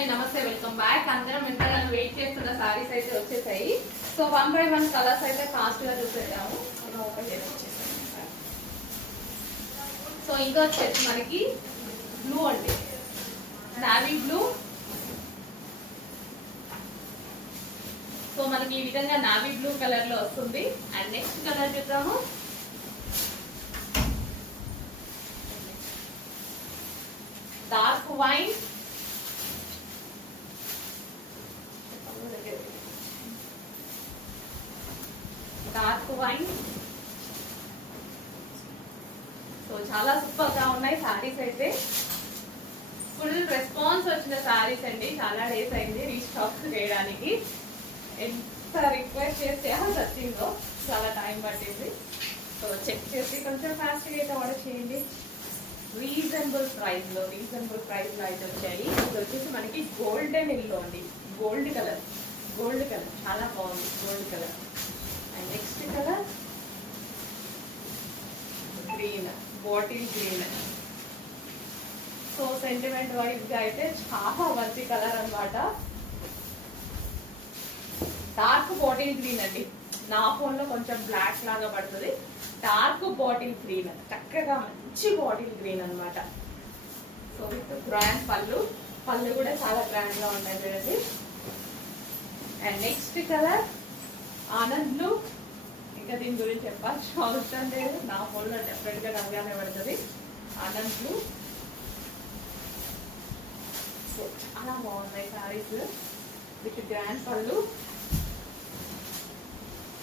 అండి, నమస్తే, welcome back. అందరం ఎంతగానో వెయిట్ చేస్తున్న సారీస్ అయితే వచ్చేసాయి. సో 1 by 1 కలర్స్ అయితే ఫాస్ట్ గా చూసేద్దాము. సో ఇంకా వచ్చేసి మనకి బ్లూ అండి, నావీ బ్లూ. సో మనకి ఈ విధంగా నావీ బ్లూ కలర్ లో వస్తుంది. అండ్ నెక్స్ట్ కలర్ చూద్దాము. Dark wine, dark wine. So చాలా సూపర్ గా ఉన్నాయి సారీస్ అయితే. ఫుల్ రెస్పాన్స్ వచ్చిన సారీస్ అండి. చాలా డేస్ అయింది రీస్టాక్ చేయడానికి. ఎంత రిక్వెస్ట్ చేస్తే వచ్చిందో చాలా టైం పట్టింది. సో చెక్ చేసి కొంచెం ఫాస్ట్గా అయితే ఆర్డర్ చేయండి. రీజనబుల్ ప్రైస్ లో అయితే వచ్చాయి. ఇది వచ్చేసి మనకి గోల్డెన్ ఎల్లో అండి, గోల్డ్ కలర్ చాలా బాగుంది gold colour. And next colour green, bottle green. So sentiment wise గా అయితే చాలా మంచి కలర్ అన్నమాట. డార్క్ బాటిల్ గ్రీన్ అండి. నా ఫోన్ లో కొంచెం బ్లాక్ లాగా పడుతుంది. డార్క్ బాటిల్ గ్రీన్, చక్కగా మంచి బాటిల్ గ్రీన్ అన్నమాట. సో విత్ గ్రాండ్ పళ్ళు కూడా చాలా గ్రాండ్ గా ఉంటాయి చూడండి. అండ్ నెక్స్ట్ కలర్ ఆనంద్ బ్లూ. ఇంకా దీని గురించి చెప్పాల్సిన అవసరం లేదు, నా ఫోన్ లో డెఫినెట్ గా నవ్యానే పడుతుంది. ఆనంద్ బ్లూ. సో చాలా బాగున్నాయి సారీస్ విత్ గ్రాండ్ పళ్ళు.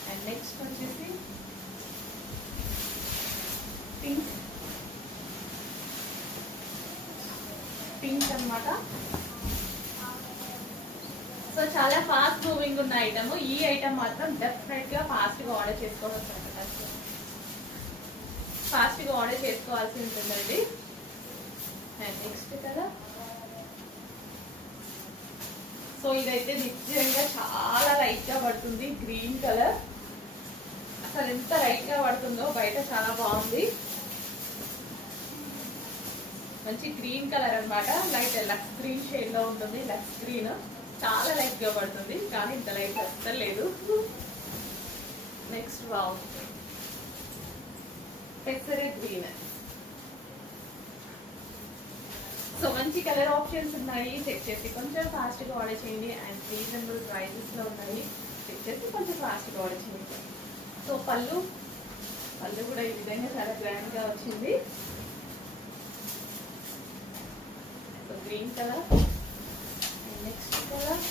అండ్ నెక్స్ట్ వచ్చేసి పింక్ అన్నమాట. సో చాలా ఫాస్ట్ మూవింగ్ ఉన్న ఐటమ్. ఈ ఐటమ్ మాత్రం డెఫినెట్ గా ఫాస్ట్ గా ఆర్డర్ చేసుకోవాల్సి ఉంటుందండి. అండ్ నెక్స్ట్ కదా, సో ఇదైతే నిజంగా చాలా లైట్ గా పడుతుంది. గ్రీన్ కలర్ అసలు ఎంత లైట్ గా పడుతుందో, బయట చాలా బాగుంది. మంచి గ్రీన్ కలర్ అన్నమాట. లైట్ లక్స్ గ్రీన్ షేడ్ లో ఉంటుంది. లక్స్ గ్రీన్ చాలా లైట్ గా పడుతుంది, కానీ ఇంత లైట్ అస్సలు లేదు. నెక్స్ట్ పెసరే గ్రీన్. సో మంచి కలర్ ఆప్షన్స్ ఉన్నాయి. చెక్ చేసి కొంచెం ఫాస్ట్ గా ఆర్డర్ చేయండి. అండ్ రీజనబుల్ ప్రైజెస్ లో ఉన్నాయి. చెక్ చేసి కొంచెం ఫాస్ట్ గా ఆర్డర్ చేయండి. సో పళ్ళు కూడా ఈ విధంగా చాలా గ్రాండ్ గా వచ్చింది. So green colour. Next colour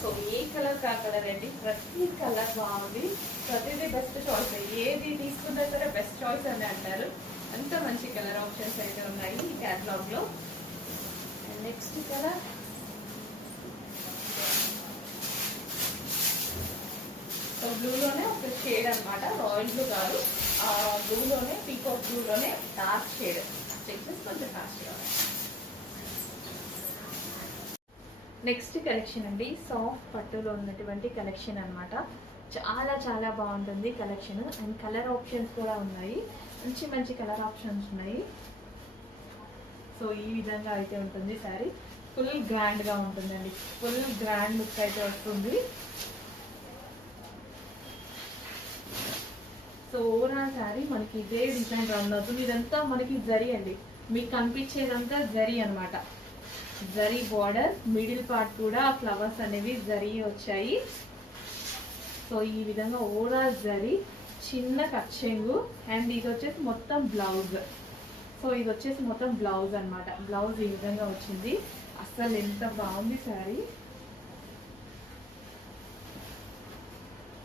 so ఏ కలర్ కా కలర్ అండి, ప్రతి కలర్ బాగుంది. ప్రతిదీ బెస్ట్ చాయిస్. ఏది తీసుకున్నా సరే బెస్ట్ చాయిస్ అని అంటారు. అంత మంచి కలర్ ఆప్షన్స్ అయితే ఉన్నాయి ఈ క్యాటలాగ్ లో. నెక్స్ట్ కలర్ సో బ్లూలోనే ఒక షేడ్ అన్నమాట. రాయల్ బ్లూ కాదు, బ్లూలోనే పీకాక్ బ్లూలోనే డార్క్ షేడ్. చెక్ చేసి కొంచెం ఫాస్ట్ గా. నెక్స్ట్ కలెక్షన్ అండి, సాఫ్ట్ పట్టులో ఉన్నటువంటి కలెక్షన్ అన్నమాట. చాలా చాలా బాగుంటుంది కలెక్షన్. అండ్ కలర్ ఆప్షన్స్ కూడా ఉన్నాయి. మంచి కలర్ ఆప్షన్స్ ఉన్నాయి. సో ఈ విధంగా అయితే ఉంటుంది శారీ. ఫుల్ గ్రాండ్ గా ఉంటుందండి. ఫుల్ గ్రాండ్ లుక్ అయితే వస్తుంది. సో ఓవరాల్ శారీ మనకి ఇదే డిజైన్ రన్ అవుతుంది. ఇదంతా మనకి జరీ అండి. మీకు కనిపించేదంతా జరీ అన్నమాట. జరీ బార్డర్, మిడిల్ పార్ట్ కూడా ఫ్లవర్స్ అనేవి జరీ వచ్చాయి. సో ఈ విధంగా ఓవరాల్ జరీ, చిన్న కచ్చెంగు. అండ్ ఇది వచ్చేసి మొత్తం బ్లౌజ్. సో ఇది వచ్చేసి మొత్తం బ్లౌజ్ అన్నమాట. బ్లౌజ్ ఈ విధంగా వచ్చింది. అసలు ఎంత బాగుంది శారీ.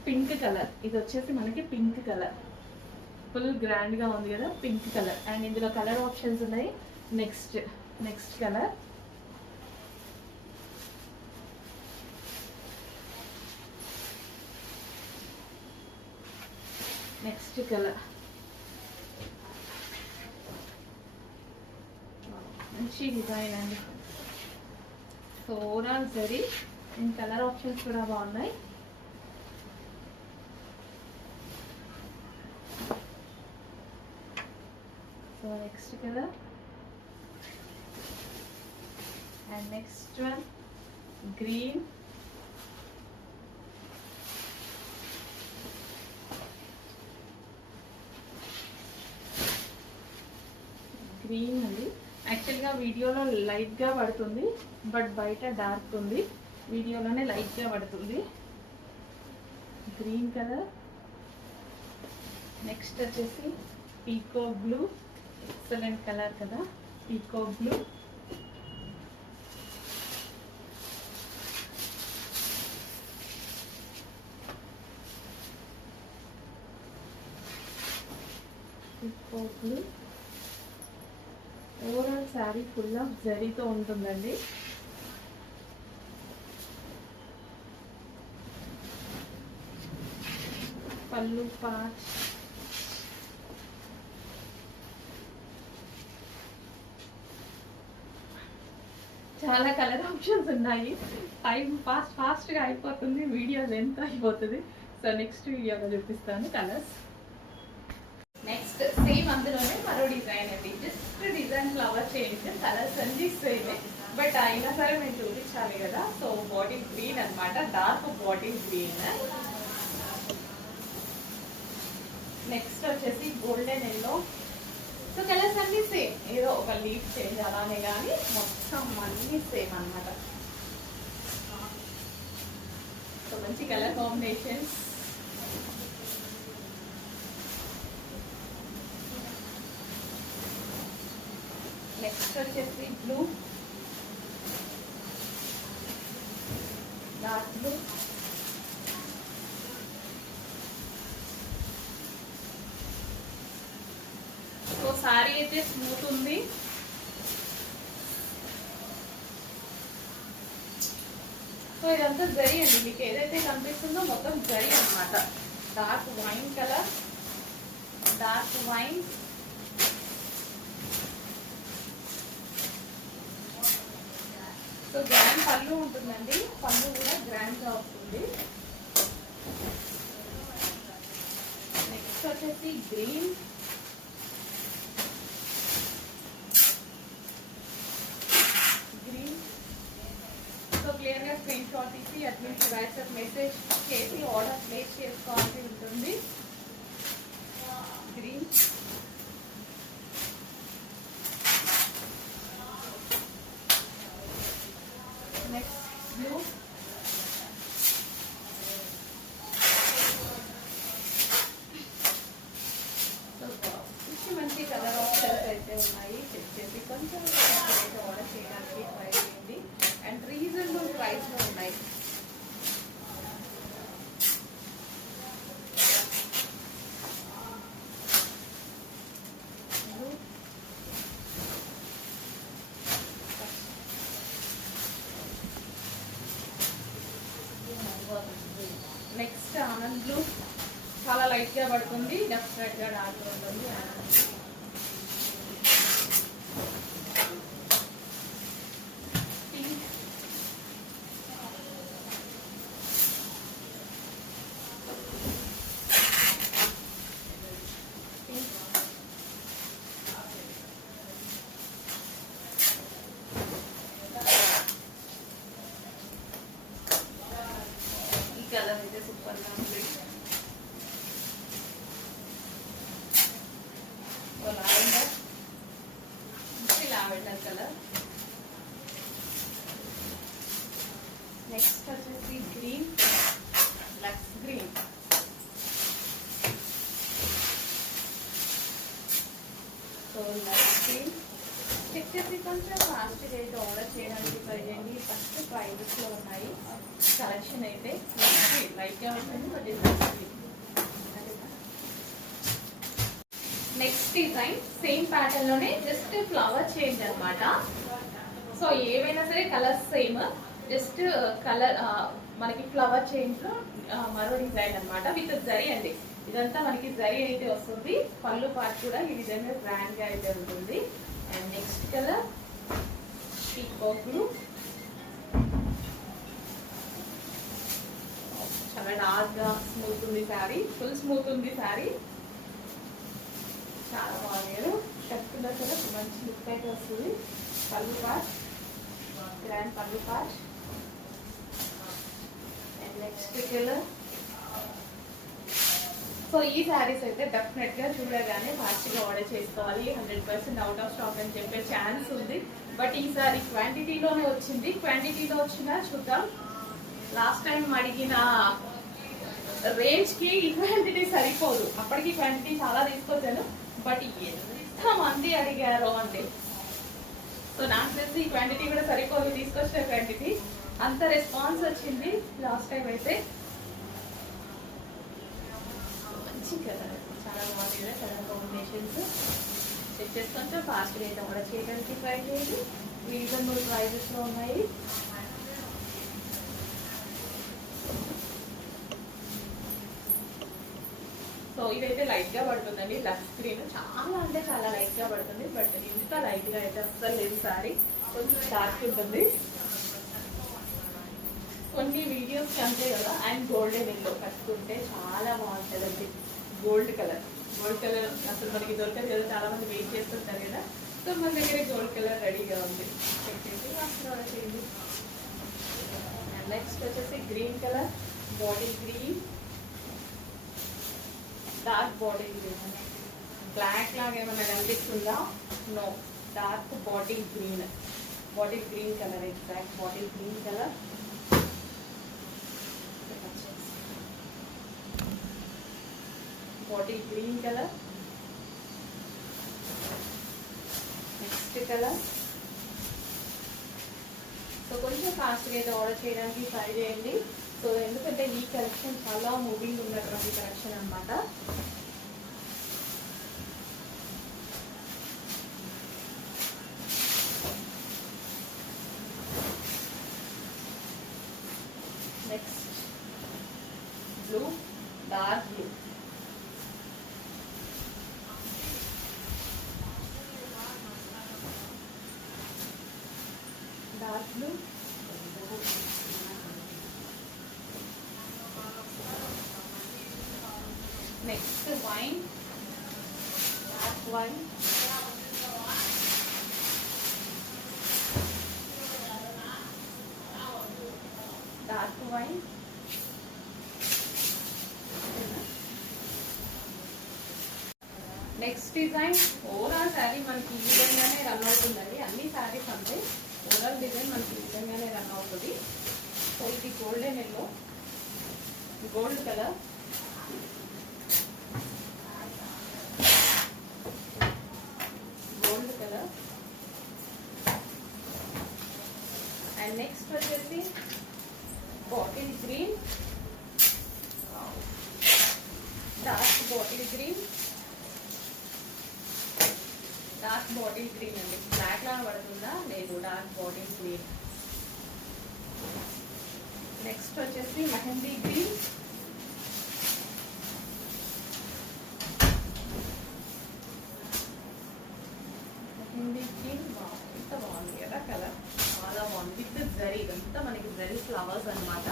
పింక్ కలర్, ఇది వచ్చేసి మనకి పింక్ కలర్. ఫుల్ గ్రాండ్ గా ఉంది కదా, పింక్ కలర్. అండ్ ఇందులో కలర్ ఆప్షన్స్ ఉన్నాయి. నెక్స్ట్ కలర్ మంచి డిజైన్ అండి. So overall sari and colour options కూడా బాగున్నాయి. So next colour and next one green. Green అండి. యాక్చువల్గా వీడియోలో లైట్గా పడుతుంది, బట్ బయట డార్క్ ఉంది. వీడియోలోనే లైట్గా పడుతుంది. Green colour. నెక్స్ట్ వచ్చేసి పీకో బ్లూ. ఎక్సలెంట్ కలర్ కదా, peacock blue. Peacock blue. Overall sari full of జరీతో ఉంటుందండి. పళ్ళు పాచ్. చాలా కలర్ ఆప్షన్స్ ఉన్నాయి. టైం ఫాస్ట్గా అయిపోతుంది, వీడియో లెంత్ అయిపోతుంది. సో నెక్స్ట్ వీడియోలో చూపిస్తాను కలర్స్. నెక్స్ట్ సేమ్ అందులోనే మరో డిజైన్ అండి. Just design flower change, colours అన్ని సేమే, బట్ అయినా సరే మేము చూపించాలి కదా. సో బాటిల్ గ్రీన్ అనమాట, డార్క్ బాటిల్ గ్రీన్. నెక్స్ట్ వచ్చేసి గోల్డెన్ ఎల్లో. సో కలర్స్ అన్ని సేమ్, ఏదో ఒక లీఫ్ చేంజ్ అలానే, కానీ మొత్తం అన్ని సేమ్ అనమాట. సో మంచి కలర్ కాంబినేషన్స్. నెక్స్ట్ వచ్చేసి blue, dark blue. So sorry అయితే స్మూత్ ఉంది. సో ఇదంతా జరీ అండి, మీకు ఏదైతే కనిపిస్తుందో మొత్తం జరీ అనమాట. Dark wine colour, dark wine. So grand పళ్ళు ఉంటుందండి, పళ్ళు కూడా గ్రాండ్ గా వస్తుంది. నెక్స్ట్ వచ్చేసి గ్రీన్, గ్రీన్. సో క్లియర్ గా స్క్రీన్ షాట్ తీసి అట్లీస్ట్ వాట్సాప్ మెసేజ్ చేసి ఆర్డర్ ప్లేస్ చేసుకోవాల్సి ఉంటుంది. గ్రీన్. Next blue. మంచి కలర్ ఆప్షన్స్ అయితే ఉన్నాయి. చెక్ చేసి కొంచెం ఆర్డర్ చేయడానికి ట్రై చేయండి. అండ్ రీజనబుల్ ప్రైస్ లో ఉన్నాయి. నెక్స్ట్ ఆనంద్ బ్లూ, చాలా లైట్ గా పడుతుంది, డెఫినెట్ గా డార్క్ ఉంటుంది. కలర్ అయితే సూపర్ గా ఉంది. Lavender colour. నెక్స్ట్ వచ్చేసి green, lux green. So lux green check చేసి కొంచెం ఫాస్ట్గా అయితే ఆర్డర్ చేయడానికి ట్రై చేయండి. ఫస్ట్ ప్రైజెస్లో ఉన్నాయి కలెక్షన్ అయితే లైట్గా ఉంటుంది. నెక్స్ట్ డిజైన్ సేమ్ ప్యాటర్న్ లోనే జస్ట్ ఫ్లవర్ చేంజ్ అనమాట. సో ఏవైనా సరే కలర్స్ సేమ్, జస్ట్ కలర్ మనకి ఫ్లవర్ చేంజ్ లో మరో డిజైన్ అనమాట విత్ జరీ అండి. ఇదంతా మనకి జరీ అయితే వస్తుంది. పళ్ళు పార్ట్ కూడా ఈ విధంగా గ్రాండ్ గా అయితే ఉంటుంది. And next colour peacock blue. చాలా డార్క్ గా స్మూత్ ఉంది శారీ, ఫుల్ స్మూత్ ఉంది శారీ. చాలా బాగుంది. లుక్ అయితే వస్తుంది. పళ్ళు పార్ట్, గ్రాండ్ పళ్ళు part. And next colour. So ఈ శారీస్ అయితే డెఫినెట్ గా చూడగానే ఫాస్ట్గా ఆర్డర్ చేసుకోవాలి. 100% అవుట్ ఆఫ్ స్టాక్ అని చెప్పే ఛాన్స్ ఉంది. బట్ ఈసారి క్వాంటిటీలోనే వచ్చింది. క్వాంటిటీలో వచ్చినా చూద్దాం. లాస్ట్ టైం అడిగిన రేంజ్ కి ఈ క్వాంటిటీ సరిపోదు. అప్పటికి క్వాంటిటీ చాలా తీసుకొచ్చాను, బట్ ఎంత మంది అడిగారో అండి. సో నాకు తెలిసి ఈ క్వాంటిటీ కూడా సరిపోదు, తీసుకొచ్చిన క్వాంటిటీ. అంత రెస్పాన్స్ వచ్చింది లాస్ట్ టైం అయితే. మంచి కలర్, చాలా బాగుంది కదా కలర్ కాంబినేషన్స్. చెక్ చేసి కొంచెం ఫాస్ట్గా అయితే కూడా చేయడానికి ట్రై చేయండి. రీజనబుల్ ప్రైజెస్లో ఉన్నాయి. సో ఇదైతే లైట్గా పడుతుందండి. లక్స్ గ్రీన్ చాలా అంటే చాలా లైట్గా పడుతుంది. బట్ ఇంత లైట్గా అయితే అస్సలు లేదు. సారీ కొంచెం డార్క్ ఉంటుంది. కొన్ని వీడియోస్ అంతే కదా. అండ్ గోల్డెన్ ఎల్లో కట్టుకుంటే చాలా బాగుంటుందండి. గోల్డ్ కలర్ అసలు మనకి దొరకదు కదా, చాలా మంది వెయిట్ చేస్తుంటారు కదా. సో మన దగ్గర గోల్డ్ కలర్ రెడీగా ఉంది. చెక్ చేసి ఆర్డర్ చేయండి. అండ్ నెక్స్ట్ వచ్చేసి green colour, body green, dark body green. Black లాగా ఏమన్నా కనిపిస్తుందా? No, dark body green colour, exact body green colour. Body green colour. Next colour. So కొంచెం ఫాస్ట్గా అయితే ఆర్డర్ చేయడానికి ట్రై చేయండి. సో ఎందుకంటే ఈ కలెక్షన్ చాలా మూవింగ్ ఉన్నటువంటి కలెక్షన్ అన్నమాట. Next blue, dark blue. Dark blue. Next wine, dark wine. Dark wine. Next design. Overall sari మనకి ఈ విధంగానే రన్ అవుతుందండి. అన్ని శారీస్ అంతే. ఓవరాల్ డిజైన్ మనకి ఈ విధంగానే రన్ అవుతుంది. సో ఇది golden yellow, gold colour. Gold colour. And next వచ్చేసి bottle green, dark bottle green. Dark bottle green అండి. బ్లాక్ లాగా పడుతుందా? లేదు, డార్క్ బాటిల్ గ్రీన్. నెక్స్ట్ వచ్చేసి మెహందీ గ్రీన్. మెహందీ గ్రీన్. ఎంత బాగుంది కదా కలర్, చాలా బాగుంది. విత్ జరీ, ఇదంతా మనకి జరీ ఫ్లవర్స్ అనమాట.